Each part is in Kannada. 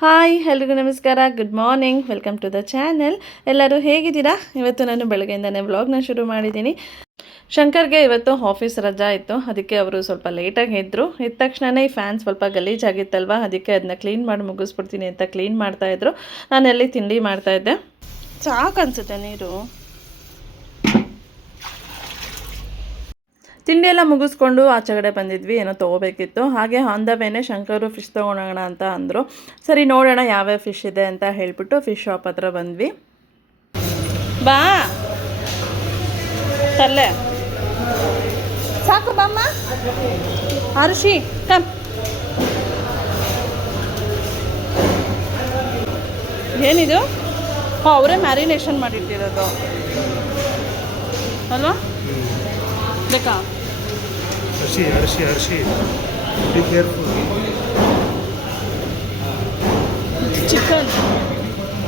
ಹಾಯ್ ಎಲ್ರಿಗೂ ನಮಸ್ಕಾರ, good morning, welcome to the channel. ಎಲ್ಲರೂ ಹೇಗಿದ್ದೀರಾ? ಇವತ್ತು ನಾನು ಬೆಳಗ್ಗೆಯಿಂದನೇ ವ್ಲಾಗ್ನ ಶುರು ಮಾಡಿದ್ದೀನಿ. ಶಂಕರ್ಗೆ ಇವತ್ತು ಆಫೀಸ್ ರಜಾ ಇತ್ತು, ಅದಕ್ಕೆ ಅವರು ಸ್ವಲ್ಪ ಲೇಟಾಗಿ ಎದ್ದರು. ಎದ್ದ ತಕ್ಷಣವೇ ಈ ಫ್ಯಾನ್ ಸ್ವಲ್ಪ ಗಲೀಜಾಗಿತ್ತಲ್ವ, ಅದಕ್ಕೆ ಅದನ್ನ ಕ್ಲೀನ್ ಮಾಡಿ ಮುಗಿಸ್ಬಿಡ್ತೀನಿ ಅಂತ ಕ್ಲೀನ್ ಮಾಡ್ತಾಯಿದ್ರು. ನಾನೆಲ್ಲಿ ತಿಂಡಿ ಮಾಡ್ತಾಯಿದ್ದೆ. ಸಾಕು ಅನಿಸುತ್ತೆ ನೀರು. ತಿಂಡಿ ಎಲ್ಲ ಮುಗಿಸ್ಕೊಂಡು ಆಚೆಗಡೆ ಬಂದಿದ್ವಿ, ಏನೋ ತೊಗೋಬೇಕಿತ್ತು. ಹಾಗೆ ಆನ್ ದ ವೇನೆ ಶಂಕರು ಫಿಶ್ ತೊಗೊಳೋಣ ಅಂತ ಅಂದರು. ಸರಿ ನೋಡೋಣ ಯಾವ್ಯಾವ ಫಿಶ್ ಇದೆ ಅಂತ ಹೇಳಿಬಿಟ್ಟು ಫಿಶ್ ಶಾಪ್ ಹತ್ರ ಬಂದ್ವಿ. ಬಾ ತರ್ಲೆ, ಸಾಕು ಬಾಮ್ಮ. ಆರುಷಿ ಕಮ್. ಏನಿದು? ಅವರೇ ಮ್ಯಾರಿನೇಷನ್ ಮಾಡಿಟ್ಟಿರೋದು ಅಲ್ವಾ? ಬೇಕಾ? ಚಿಕನ್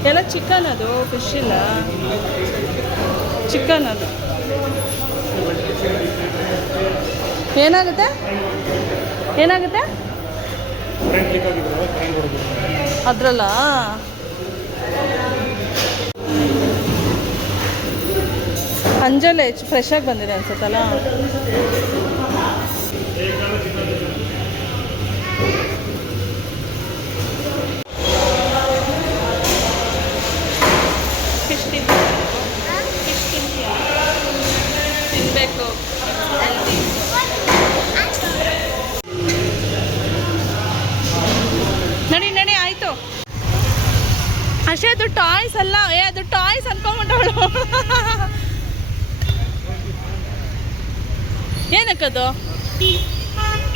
ಎಲ್ಲ ಚಿಕನ್, ಅದು ಫಿಶ್ ಇಲ್ಲ, ಚಿಕನ್ ಅದು. ಏನಾಗುತ್ತೆ ಏನಾಗುತ್ತೆ ಅದ್ರಲ್ಲ? ಅಂಜಲೆ ಫ್ರೆಶ್ ಆಗಿ ಬಂದಿದೆ ಅನ್ಸುತ್ತಲ್ಲ. ಫಿಶ್ ತಿನ್ನಬೇಕು. ನಡಿ ನಡಿ, ಆಯಿತು ಅಷ್ಟೇ. ಅದು ಟಾಯ್ಸ್ ಅಲ್ಲ, ಅದು ಟಾಯ್ಸ್ ಅನ್ಕೊಂಬಿಟ್ಟವಳು. ಏನಕ್ಕದು?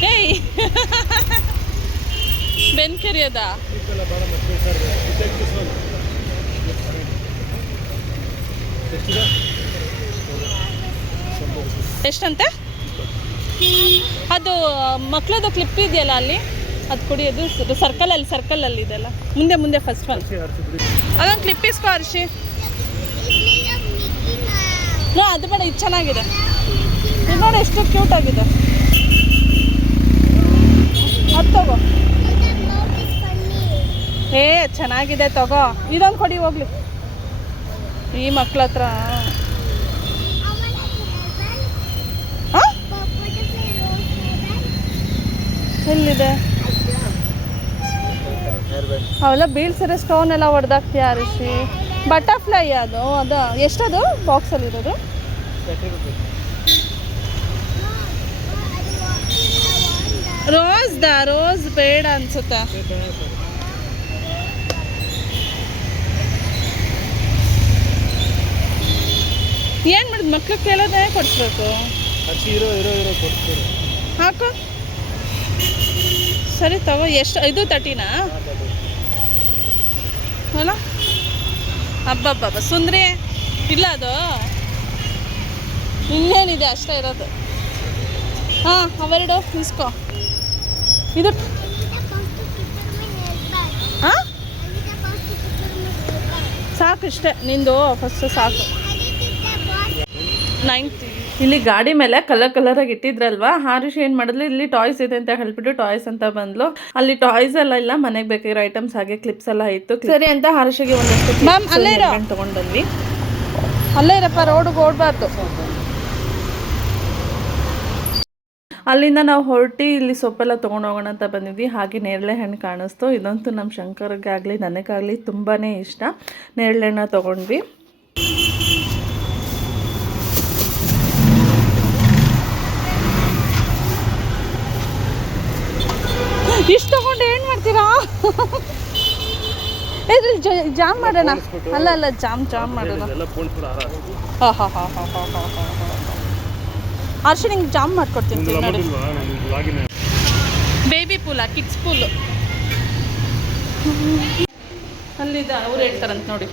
ಏಯ್, ಬೆನ್ ಕೆರಿಯದ? ಎಷ್ಟಂತೆ? ಅದು ಮಕ್ಕಳದು ಕ್ಲಿಪ್ ಇದೆಯಲ್ಲ ಅಲ್ಲಿ, ಅದು ಕುಡಿಯೋದು ಸರ್ಕಲಲ್ಲಿ ಇದೆಲ್ಲ. ಮುಂದೆ ಮುಂದೆ ಫಸ್ಟ್ ಒನ್ ಅದೊಂದು ಕ್ಲಿಪ್ ಇಸ್ಕೋ ಹರ್ಷಿ. ನೋ, ಅದು ಬೇಡ, ಇದು ಚೆನ್ನಾಗಿದೆ. ಇದು ನೋಡಿ ಎಷ್ಟು ಕ್ಯೂಟ್ ಆಗಿದೆ. ಅದು ತಗೋ. ಏ ಚೆನ್ನಾಗಿದೆ, ತಗೋ. ಇದೊಂದು ಕೊಡಿ ಹೋಗ್ಲಿ ಈ ಮಕ್ಳ ಹತ್ರ. ಎಲ್ಲಿದೆ? ಅವೆಲ್ಲ ಬೀಳ್ಸಿರೋ ಸ್ಟೋನ್ ಎಲ್ಲ ಹೊಡೆದಾಕ್ತೀಯ ಋಷಿ. ಬಟರ್ಫ್ಲೈ ಅದು ಎಷ್ಟದು ಬಾಕ್ಸಲ್ಲಿರೋದು? ರೋಸ್ ಬೇಡ ಅನ್ಸುತ್ತೆ. ಏನು ಮಾಡಿದ್? ಮಕ್ಳಿಗೆ ಕೇಳೋದೇ ಕೊಡಿಸ್ಬೇಕು. ಹಾಕು. ಸರಿ ತಗೋ. ಎಷ್ಟು ಇದು? 30ನಾ? ಅಲ್ಲ, ಹಬ್ಬ ಸುಂದ್ರಿ ಇಲ್ಲ ಅದು. ಇನ್ನೇನಿದೆ, ಅಷ್ಟೇ ಇರೋದು. ಹಾಂ, ಅವೆರಡು ಇಸ್ಕೋ. ಇದು ಹಾಂ ಸಾಕು, ಇಷ್ಟೇ ನಿಂದು ಫಸ್ಟ್ ಸಾಕು. 90. ಇಲ್ಲಿ ಗಾಡಿ ಮೇಲೆ ಕಲರಾಗಿ ಇಟ್ಟಿದ್ರಲ್ವಾ, ಹಾರಿಷ್ ಏನು ಮಾಡಿದ್ಲು, ಇಲ್ಲಿ ಟಾಯ್ಸ್ ಇದೆ ಅಂತ ಹೇಳ್ಬಿಟ್ಟು ಟಾಯ್ಸ್ ಅಂತ ಬಂದ್ಲು. ಅಲ್ಲಿ ಟಾಯ್ಸ್ ಎಲ್ಲ ಇಲ್ಲ, ಮನೆಗೆ ಬೇಕಾಗಿರೋ ಐಟಮ್ಸ್ ಹಾಗೆ ಕ್ಲಿಪ್ಸ್ ಎಲ್ಲ ಇತ್ತು. ಸರಿ ಅಂತ ಹಾರಿಷಿಗೆ ಒಂದಷ್ಟು ತಗೊಂಡು ಬಂದ್ವಿ. ಅಲ್ಲೇ ಇರಪ್ಪ, ರೋಡಿಗೆ ಓಡಬಾರ್ದು. ಅಲ್ಲಿಂದ ನಾವು ಹೊರಟಿ ಇಲ್ಲಿ ಸೊಪ್ಪೆಲ್ಲ ತೊಗೊಂಡೋಗೋಣ ಅಂತ ಬಂದಿದ್ವಿ. ಹಾಗೆ ನೇರಳೆ ಹಣ್ಣು ಕಾಣಿಸ್ತು. ಇದಂತೂ ನಮ್ಮ ಶಂಕರ್ಗಾಗಲಿ ನನಗಾಗಲಿ ತುಂಬಾ ಇಷ್ಟ. ನೇರಳೆ ಹಣ್ಣು ತೊಗೊಂಡ್ವಿ. ಇಷ್ಟು ತೊಗೊಂಡು ಏನು ಮಾಡ್ತೀರಾ? ಇದ್ರಲ್ಲಿ ಜಾಮ್ ಮಾಡೋಣ. ಅಲ್ಲ ಜಾಮ್ ಮಾಡೋಣ. ಹರ್ಷ, ನಿಂಗೆ ಜಾಮ್ ಮಾಡ್ಕೊಡ್ತೀನಿ ನೋಡಿ. ಬೇಬಿ ಪೂಲ, ಕಿಡ್ಸ್ ಪೂಲು ಅಲ್ಲಿದೆ. ಅವ್ರು ಹೇಳ್ತಾರಂತ ನೋಡಿ.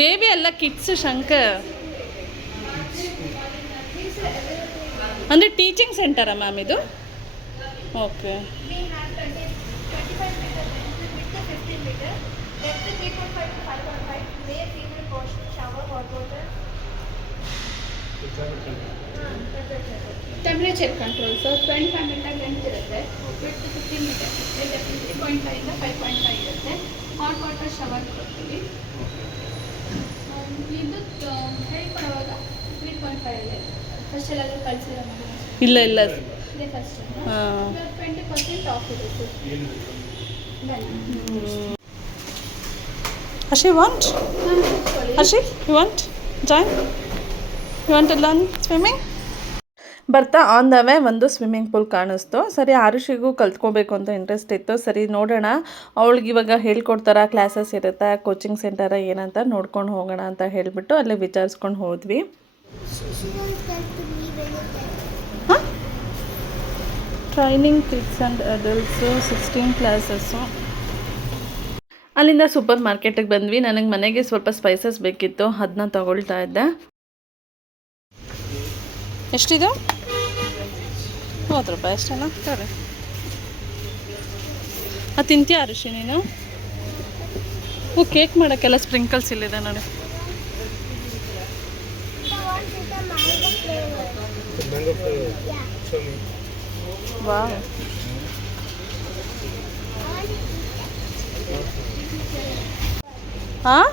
ಬೇಬಿ ಅಲ್ಲ, ಕಿಡ್ಸ್. ಶಂಕರ್ ಅಂದರೆ ಟೀಚಿಂಗ್ ಸೆಂಟರಾ ಮ್ಯಾಮ್ ಇದು? Okay. Temperature control so 25 metre length ಇರುತ್ತೆ, ವಿಡ್ತ್ 15 ಮೀಟರ್ ಇರುತ್ತೆ, ಡೆಫಿನೆಟ್ಲಿ 0.5 ಇಂದ 5.5 ಇರುತ್ತೆ. ಹಾಟ್ ವಾಟರ್ ಶವರ್ ಕೊಡ್ತೀವಿ. ಇದು ಹೇಳ್ಕೊಡುವಾಗ 3.5 ಇದೆ. ಫಸ್ಟ್ ಎಲ್ಲಾದರೂ ಕಳಿಸಿರೋ ಇಲ್ಲ ಇಲ್ಲ ಇದೇ ಫಸ್ಟ್ 20% ಆಫ್ ಇದೆ sir. Ashi, want? Ashi, you want? Join? You want to learn swimming? ಬರ್ತಾ ಆನ್ ದ ವೇ ಒಂದು ಸ್ವಿಮ್ಮಿಂಗ್ ಪೂಲ್ ಕಾಣಿಸ್ತು. ಸರಿ, ಆರುಷಿಗೂ ಕಲ್ತ್ಕೋಬೇಕು ಅಂತ ಇಂಟ್ರೆಸ್ಟ್ ಇತ್ತು. ಸರಿ ನೋಡೋಣ, ಅವಳಿಗೆ ಇವಾಗ ಹೇಳ್ಕೊಡ್ತಾರ, ಕ್ಲಾಸಸ್ ಇರುತ್ತೆ, ಕೋಚಿಂಗ್ ಸೆಂಟರ ಏನಂತ ನೋಡ್ಕೊಂಡು ಹೋಗೋಣ ಅಂತ ಹೇಳಿಬಿಟ್ಟು ಅಲ್ಲೇ ವಿಚಾರಿಸ್ಕೊಂಡು ಹೋದ್ವಿ. Training kids and adults 16 classes. ಅಲ್ಲಿಂದ ಸೂಪರ್ ಮಾರ್ಕೆಟಿಗೆ ಬಂದ್ವಿ. ನನಗೆ ಮನೆಗೆ ಸ್ವಲ್ಪ ಸ್ಪೈಸಸ್ ಬೇಕಿತ್ತು, ಅದನ್ನ ತಗೊಳ್ತಾ ಇದ್ದೆ. ಎಷ್ಟಿದು? 30 ರೂಪಾಯಿ ಅಷ್ಟೇನಾ? ಸರಿ, ಅದು ತಿಂತೀಯ ಋಷಿ ನೀನು? ಕೇಕ್ ಮಾಡೋಕ್ಕೆಲ್ಲ ಸ್ಪ್ರಿಂಕಲ್ಸ್ ಇಲ್ಲಿದೆ ನೋಡಿ. ವಾವ್, ಹಾಂ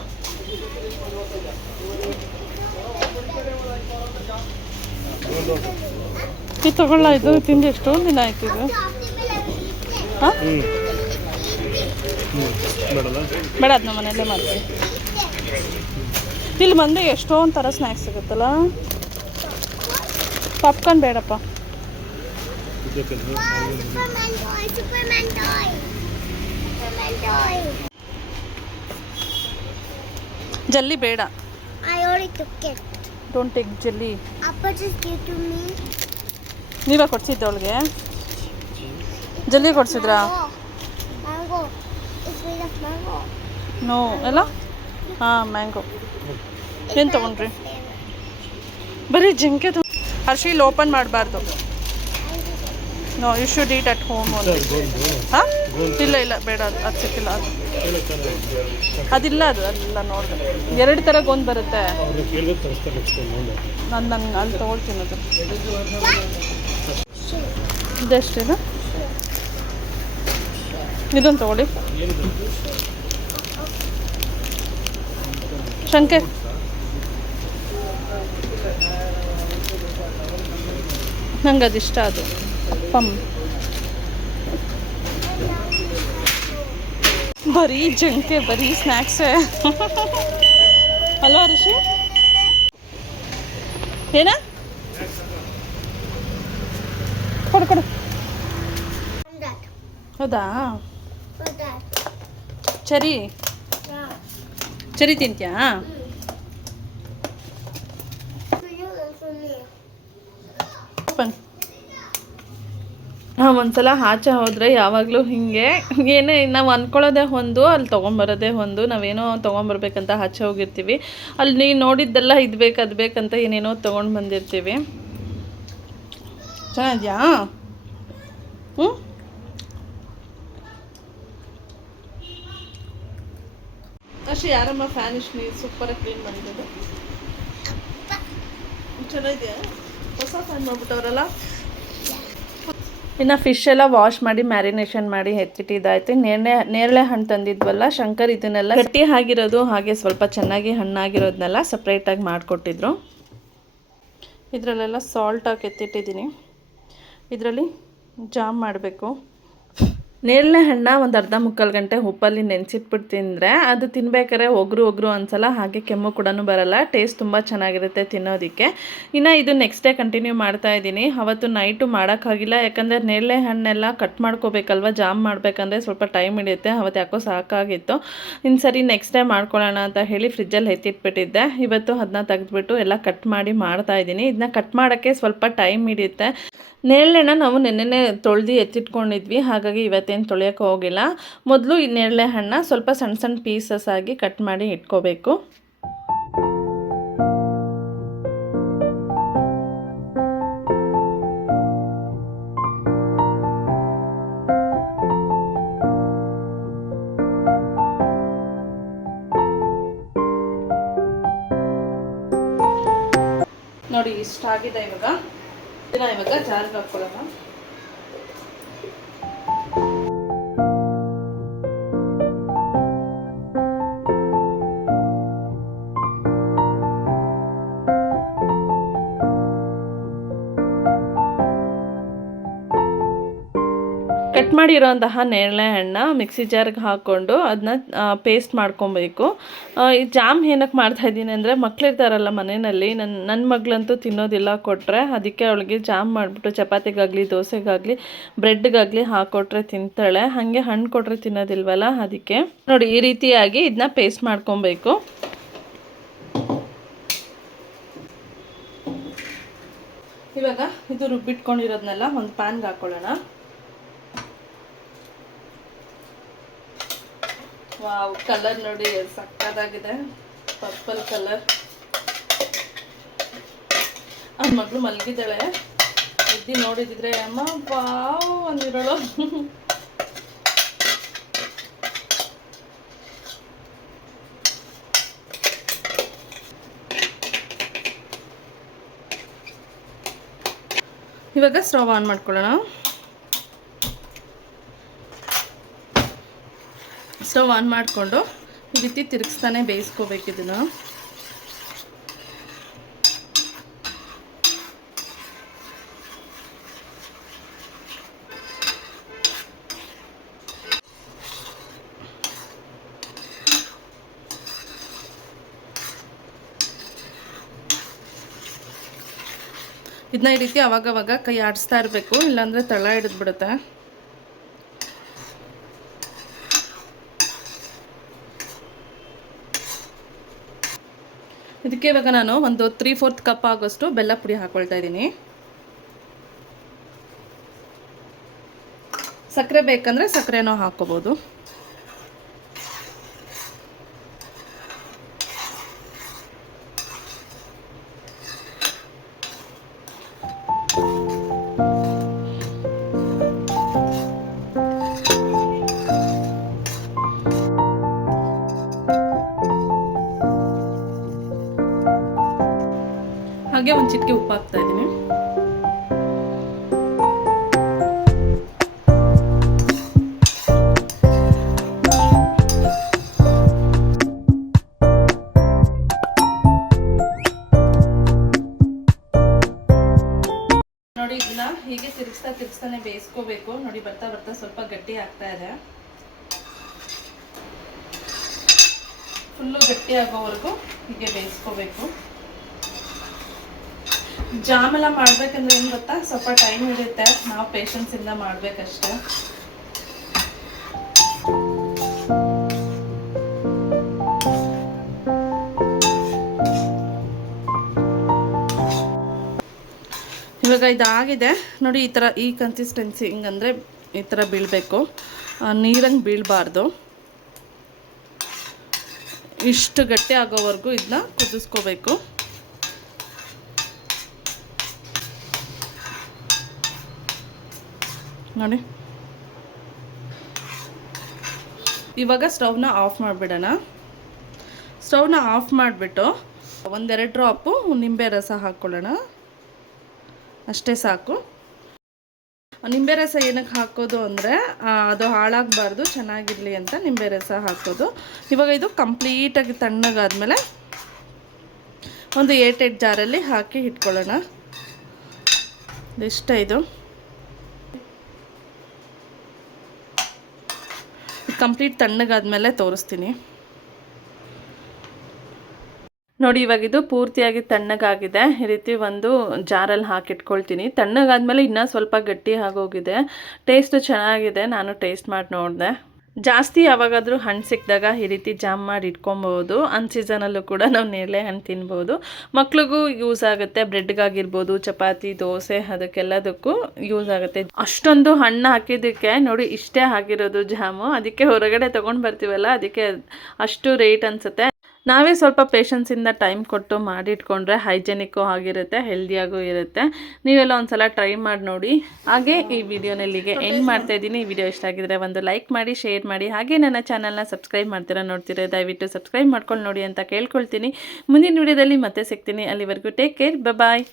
ಇದು ತಗೊಳ್ಳ, ಇದು ತಿಂದು ಎಷ್ಟೊಂದು ದಿನ ಆಯ್ತು ಇದು. ಹಾಂ ಬೇಡ, ಅದು ನಮ್ಮ ಮನೆಯಲ್ಲೇ ಮಾಡ್ತೀವಿ. ಇಲ್ಲಿ ಬಂದು ಎಷ್ಟೊಂದು ಥರ ಸ್ನ್ಯಾಕ್ಸ್ ಸಿಗುತ್ತಲ್ಲ. ಪಾಪ್ಕಾರ್ನ್ ಬೇಡಪ್ಪ. ಜಲ್ಲಿ ಬೇಡ. ಡೋಂಟ್ ಟೇಕ್ ಜಲ್ಲಿ. ನೀವೇ ಕೊಡ್ಸಿದ್ದ ಅವಳಿಗೆ? ಜಲ್ಲಿ ಕೊಡ್ಸಿದ್ರಾ? ನೋ ಎಲ್ಲ. ಹಾಂ, ಮ್ಯಾಂಗೋ. ಏನು ತೊಗೊಂಡ್ರಿ? ಬರೀ ಜಿಂಕೆ ಹರ್ಷಿ, ಇಲ್ಲಿ ಓಪನ್ ಮಾಡಬಾರ್ದು. No, you should eat at home only. ಹಾಂ, ಇಲ್ಲ ಇಲ್ಲ ಬೇಡ, ಅದು ಸಿಕ್ಕಿಲ್ಲ. ಅದಿಲ್ಲ, ಅದೆಲ್ಲ ನೋಡಿದೆ. 2 ಥರಕ್ಕೆ ಒಂದು ಬರುತ್ತೆ. ನಾನು ಅಲ್ಲಿ ತೊಗೊಳ್ತೀನಿ. ಅದು ಇದೆಷ್ಟೇನು? ಇದೊಂದು ತೊಗೊಳ್ಳಿ. ಶಂಕರ್, ನಂಗೆ ಅದಿಷ್ಟ. ಅದು ಅಪ್ಪಮ್. ಬರೀ ಜಂಕೆ, ಬರೀ ಸ್ನ್ಯಾಕ್ಸೇ ಅಲ್ವಾ ಋಷಿ? ಏನ ಕೊಡು ಕೊಡು. ಹೌದಾ? ಚರಿ ಚರಿ ತಿಂತ್ಯಾ? ಒಂದ್ಸಲ ಆಚೆ ಹೋದರೆ ಯಾವಾಗಲೂ ಹೀಗೆ ಏನೇ ನಾವು ಅಂದ್ಕೊಳ್ಳೋದೇ ಒಂದು, ಅಲ್ಲಿ ತೊಗೊಂಬರೋದೇ ಒಂದು. ನಾವೇನೋ ತೊಗೊಂಬರ್ಬೇಕಂತ ಆಚೆ ಹೋಗಿರ್ತೀವಿ, ಅಲ್ಲಿ ನೀವು ನೋಡಿದ್ದೆಲ್ಲ ಇದು ಬೇಕು ಅದು ಬೇಕಂತ ಏನೇನೋ ತೊಗೊಂಡು ಬಂದಿರ್ತೀವಿ. ಚೆನ್ನಾಗಿದೆಯಾ? ಹ್ಞೂ, ಅಷ್ಟೇ. ಯಾರಮ್ಮ ಫ್ಯಾನಿಶ್ ನೀರು ಸೂಪರಾಗಿ ಕ್ಲೀನ್ ಮಾಡಿದ್ದು. ಚೆನ್ನಾಗಿದೆಯಾ? ಹೊಸ ಫ್ಯಾನ್ ಮಾಡಿಬಿಟ್ಟವ್ರಲ್ಲ. ಇನ್ನು ಫಿಶ್ ಎಲ್ಲ ವಾಶ್ ಮಾಡಿ ಮ್ಯಾರಿನೇಷನ್ ಮಾಡಿ ಎತ್ತಿಟ್ಟಿದ್ದಾಯ್ತು. ನೇರಳೆ ಹಣ್ಣು ತಂದಿದ್ವಲ್ಲ ಶಂಕರ್, ಇದನ್ನೆಲ್ಲ ಗಟ್ಟಿ ಆಗಿರೋದು ಹಾಗೆ ಸ್ವಲ್ಪ ಚೆನ್ನಾಗಿ ಹಣ್ಣಾಗಿರೋದನ್ನೆಲ್ಲ ಸಪ್ರೇಟಾಗಿ ಮಾಡಿಕೊಟ್ಟಿದ್ರು. ಇದರಲ್ಲೆಲ್ಲ ಸಾಲ್ಟ್ ಹಾಕಿ ಎತ್ತಿಟ್ಟಿದ್ದೀನಿ. ಇದರಲ್ಲಿ ಜಾಮ್ ಮಾಡಬೇಕು. ನೇರಳೆ ಹಣ್ಣು ಒಂದು ಅರ್ಧ ಮುಕ್ಕಾಲು ಗಂಟೆ ಉಪ್ಪಲ್ಲಿ ನೆನೆಸಿಟ್ಬಿಟ್ಟು ತಿಂದರೆ ಅದು ತಿನ್ಬೇಕಾದ್ರೆ ಒಗ್ರು ಅನ್ಸಲ್ಲ, ಹಾಗೆ ಕೆಮ್ಮು ಕೂಡ ಬರಲ್ಲ. ಟೇಸ್ಟ್ ತುಂಬ ಚೆನ್ನಾಗಿರುತ್ತೆ ತಿನ್ನೋದಕ್ಕೆ. ಇನ್ನು ಇದು ನೆಕ್ಸ್ಟ್ ಡೇ ಕಂಟಿನ್ಯೂ ಮಾಡ್ತಾ ಇದ್ದೀನಿ. ಅವತ್ತು ನೈಟು ಮಾಡೋಕ್ಕಾಗಿಲ್ಲ, ಯಾಕಂದರೆ ನೇರಳೆ ಹಣ್ಣೆಲ್ಲ ಕಟ್ ಮಾಡ್ಕೋಬೇಕಲ್ವ, ಜಾಮ್ ಮಾಡಬೇಕಂದ್ರೆ ಸ್ವಲ್ಪ ಟೈಮ್ ಹಿಡಿಯುತ್ತೆ. ಅವತ್ತು ಯಾಕೋ ಸಾಕಾಗಿತ್ತು. ಇನ್ನು ಸರಿ ನೆಕ್ಸ್ಟ್ ಡೇ ಮಾಡ್ಕೊಳ್ಳೋಣ ಅಂತ ಹೇಳಿ ಫ್ರಿಜ್ಜಲ್ಲಿ ಎತ್ತಿಟ್ಬಿಟ್ಟಿದ್ದೆ. ಇವತ್ತು ಅದನ್ನ ತೆಗೆದ್ಬಿಟ್ಟು ಎಲ್ಲ ಕಟ್ ಮಾಡಿ ಮಾಡ್ತಾಯಿದ್ದೀನಿ. ಇದನ್ನ ಕಟ್ ಮಾಡೋಕ್ಕೆ ಸ್ವಲ್ಪ ಟೈಮ್ ಹಿಡಿಯುತ್ತೆ. ನೇರಳೆನ ನಾವು ನೆನ್ನೆನೇ ತೊಳೆದು ಎತ್ತಿಟ್ಕೊಂಡಿದ್ವಿ, ಹಾಗಾಗಿ ಇವತ್ತೇನು ತೊಳೆಯೋಕ್ಕೆ ಹೋಗಿಲ್ಲ. ಮೊದಲು ಈ ನೇರಳೆ ಹಣ್ಣು ಸ್ವಲ್ಪ ಸಣ್ಣ ಸಣ್ಣ ಪೀಸಸ್ ಆಗಿ ಕಟ್ ಮಾಡಿ ಇಟ್ಕೋಬೇಕು. ನೋಡಿ, ಈ ಇಷ್ಟ ಆಗಿದೆ. ಇವಾಗ ಜಾರ್ಗೆ ಹಾಕ್ಕೊಳ್ಳೋಣ. ಕಟ್ ಮಾಡಿರೋಂತಹ ನೇರಳೆ ಹಣ್ಣು ಮಿಕ್ಸಿ ಜಾರ್ಗೆ ಹಾಕ್ಕೊಂಡು ಅದನ್ನ ಪೇಸ್ಟ್ ಮಾಡ್ಕೊಬೇಕು. ಈ ಜಾಮ್ ಏನಕ್ಕೆ ಮಾಡ್ತಾಯಿದ್ದೀನಿ ಅಂದರೆ ಮಕ್ಕಳಿರ್ತಾರಲ್ಲ ಮನೆಯಲ್ಲಿ, ನನ್ನ ಮಗಳಂತೂ ತಿನ್ನೋದಿಲ್ಲ ಕೊಟ್ಟರೆ. ಅದಕ್ಕೆ ಅವಳಿಗೆ ಜಾಮ್ ಮಾಡಿಬಿಟ್ಟು ಚಪಾತಿಗಾಗಲಿ ದೋಸೆಗಾಗಲಿ ಬ್ರೆಡ್ಗಾಗಲಿ ಹಾಕ್ಕೊಟ್ರೆ ತಿಂತಾಳೆ. ಹಾಗೆ ಹಣ್ಣು ಕೊಟ್ಟರೆ ತಿನ್ನೋದಿಲ್ವಲ್ಲ, ಅದಕ್ಕೆ ನೋಡಿ ಈ ರೀತಿಯಾಗಿ ಇದನ್ನ ಪೇಸ್ಟ್ ಮಾಡ್ಕೊಬೇಕು. ಇವಾಗ ಇದು ರುಬ್ಬಿಟ್ಕೊಂಡಿರೋದನ್ನೆಲ್ಲ ಒಂದು ಪ್ಯಾನ್ಗೆ ಹಾಕ್ಕೊಳ್ಳೋಣ. ವಾವ್, ಕಲರ್ ನೋಡಿ ಸಕ್ಕತ್ತಾಗಿದೆ, ಪರ್ಪಲ್ ಕಲರ್. ಆ ಮಗಳು ಮಲಗಿದ್ದಾಳೆ, ಎದ್ದು ನೋಡಿದಿದ್ರೆ ಅಮ್ಮ ವಾವ್ ಅಂದಿರೋಳು. ಇವಾಗ ಸ್ಟವ್ ಆನ್ ಮಾಡ್ಕೊಳ್ಳೋಣ. ಸ್ಟವ್ ಆನ್ ಮಾಡಿಕೊಂಡು ಈ ರೀತಿ ತಿರುಗಿಸ್ತಾನೆ ಬೇಯಿಸ್ಕೋಬೇಕು ಇದನ್ನು. ಇದನ್ನ ಈ ರೀತಿ ಅವಾಗವಾಗ ಕೈ ಆಡಿಸ್ತಾ ಇರಬೇಕು, ಇಲ್ಲಾಂದರೆ ತಳ ಹಿಡಿದ್ಬಿಡುತ್ತೆ. ಇದಕ್ಕೆ ಇವಾಗ ನಾನು ಒಂದು 3/4 ಕಪ್ ಆಗೋಷ್ಟು ಬೆಲ್ಲ ಪುಡಿ ಹಾಕ್ಕೊಳ್ತಾ ಇದ್ದೀನಿ. ಸಕ್ಕರೆ ಬೇಕಂದರೆ ಸಕ್ಕರೆನೂ ಹಾಕ್ಕೋಬೋದು. ಹಾಗೆ ಒಂದು ಚಿಟಿಕೆ ಉಪ್ಪು ಹಾಕ್ತಾ ಇದ್ದೀನಿ. ನೋಡಿ ಇದನ್ನ ಹೀಗೆ ತಿರುಗಿಸ್ತಾನೆ ಬೇಯಿಸ್ಕೋಬೇಕು. ನೋಡಿ ಬರ್ತಾ ಬರ್ತಾ ಸ್ವಲ್ಪ ಗಟ್ಟಿ ಆಗ್ತಾ ಇದೆ. ಫುಲ್ಲು ಗಟ್ಟಿ ಆಗೋವರೆಗೂ ಹೀಗೆ ಬೇಯಿಸ್ಕೋಬೇಕು. ಜಾಮ್ ಎಲ್ಲ ಮಾಡ್ಬೇಕಂದ್ರೆ ಏನು ಗೊತ್ತಾ, ಸ್ವಲ್ಪ ಟೈಮ್ ಹಿಡಿಯುತ್ತೆ, ನಾವು ಪೇಷನ್ಸ್ ಇಂದ ಮಾಡ್ಬೇಕಷ್ಟೆ. ಇವಾಗ ಇದಾಗಿದೆ ನೋಡಿ, ಈ ಕನ್ಸಿಸ್ಟೆನ್ಸಿ ಹಿಂಗಂದರೆ ಈ ಥರ ಬೀಳಬೇಕು, ನೀರಂಗೆ ಬೀಳಬಾರ್ದು. ಇಷ್ಟು ಗಟ್ಟಿ ಆಗೋವರೆಗೂ ಇದನ್ನ ಕುದಿಸ್ಕೋಬೇಕು. ನೋಡಿ ಇವಾಗ ಸ್ಟವ್ನ ಆಫ್ ಮಾಡಿಬಿಡೋಣ. ಸ್ಟವ್ನ ಆಫ್ ಮಾಡಿಬಿಟ್ಟು 1-2 ಡ್ರಾಪು ನಿಂಬೆ ರಸ ಹಾಕ್ಕೊಳ್ಳೋಣ, ಅಷ್ಟೇ ಸಾಕು. ನಿಂಬೆ ರಸ ಏನಕ್ಕೆ ಹಾಕೋದು ಅಂದರೆ ಅದು ಹಾಳಾಗಬಾರ್ದು, ಚೆನ್ನಾಗಿರಲಿ ಅಂತ ನಿಂಬೆ ರಸ ಹಾಕೋದು. ಇವಾಗ ಇದು ಕಂಪ್ಲೀಟಾಗಿ ತಣ್ಣಗಾದ್ಮೇಲೆ ಒಂದು ಏರ್ಟೈಟ್ ಜಾರಲ್ಲಿ ಹಾಕಿ ಇಟ್ಕೊಳ್ಳೋಣ. ಇಷ್ಟ ಇದು ಕಂಪ್ಲೀಟ್ ತಣ್ಣಗಾದ್ಮೇಲೆ ತೋರಿಸ್ತೀನಿ. ನೋಡಿ ಇವಾಗ ಇದು ಪೂರ್ತಿಯಾಗಿ ತಣ್ಣಗಾಗಿದೆ. ಈ ರೀತಿ ಒಂದು ಜಾರಲ್ಲಿ ಹಾಕಿಟ್ಕೊಳ್ತೀನಿ. ತಣ್ಣಗಾದ್ಮೇಲೆ ಇನ್ನೂ ಸ್ವಲ್ಪ ಗಟ್ಟಿ ಆಗೋಗಿದೆ. ಟೇಸ್ಟು ಚೆನ್ನಾಗಿದೆ, ನಾನು ಟೇಸ್ಟ್ ಮಾಡಿ ನೋಡಿದೆ. ಜಾಸ್ತಿ ಯಾವಾಗಾದರೂ ಹಣ್ಣು ಸಿಕ್ಕಿದಾಗ ಈ ರೀತಿ ಜಾಮ್ ಮಾಡಿ ಇಟ್ಕೊಬೋದು. ಅನ್ ಸೀಸನಲ್ಲೂ ಕೂಡ ನಾವು ನೇರಳೆ ಹಣ್ಣು ತಿನ್ಬೋದು. ಮಕ್ಳಿಗೂ ಯೂಸ್ ಆಗುತ್ತೆ, ಬ್ರೆಡ್ಗಾಗಿರ್ಬೋದು, ಚಪಾತಿ ದೋಸೆ ಅದಕ್ಕೆಲ್ಲದಕ್ಕೂ ಯೂಸ್ ಆಗುತ್ತೆ. ಅಷ್ಟೊಂದು ಹಣ್ಣು ಹಾಕಿದ್ದಕ್ಕೆ ನೋಡಿ ಇಷ್ಟೇ ಆಗಿರೋದು ಜಾಮು. ಅದಕ್ಕೆ ಹೊರಗಡೆ ತೊಗೊಂಡು ಬರ್ತೀವಲ್ಲ, ಅದಕ್ಕೆ ಅಷ್ಟು ರೇಟ್ ಅನಿಸುತ್ತೆ. ನಾವೇ ಸ್ವಲ್ಪ ಪೇಷನ್ಸಿಂದ ಟೈಮ್ ಕೊಟ್ಟು ಮಾಡಿಟ್ಕೊಂಡ್ರೆ ಹೈಜೆನಿಕ್ಕು ಆಗಿರುತ್ತೆ, ಹೆಲ್ದಿಯಾಗೂ ಇರುತ್ತೆ. ನೀವೆಲ್ಲ ಒಂದ್ಸಲ ಟ್ರೈ ಮಾಡಿ ನೋಡಿ. ಹಾಗೆ ಈ ವಿಡಿಯೋನಲ್ಲಿಗೆ ಎಂಡ್ ಮಾಡ್ತಾ ಇದ್ದೀನಿ. ಈ ವಿಡಿಯೋ ಇಷ್ಟ ಆಗಿದ್ರೆ ಒಂದು ಲೈಕ್ ಮಾಡಿ, ಶೇರ್ ಮಾಡಿ, ಹಾಗೆ ನನ್ನ ಚಾನಲ್ನ ಸಬ್ಸ್ಕ್ರೈಬ್ ಮಾಡ್ತೀರಾ ನೋಡ್ತೀರಾ, ದಯವಿಟ್ಟು ಸಬ್ಸ್ಕ್ರೈಬ್ ಮಾಡ್ಕೊಂಡು ನೋಡಿ ಅಂತ ಕೇಳ್ಕೊಳ್ತೀನಿ. ಮುಂದಿನ ವಿಡಿಯೋದಲ್ಲಿ ಮತ್ತೆ ಸಿಗ್ತೀನಿ. ಅಲ್ಲಿವರೆಗೂ ಟೇಕ್ ಕೇರ್, ಬಾಯ್.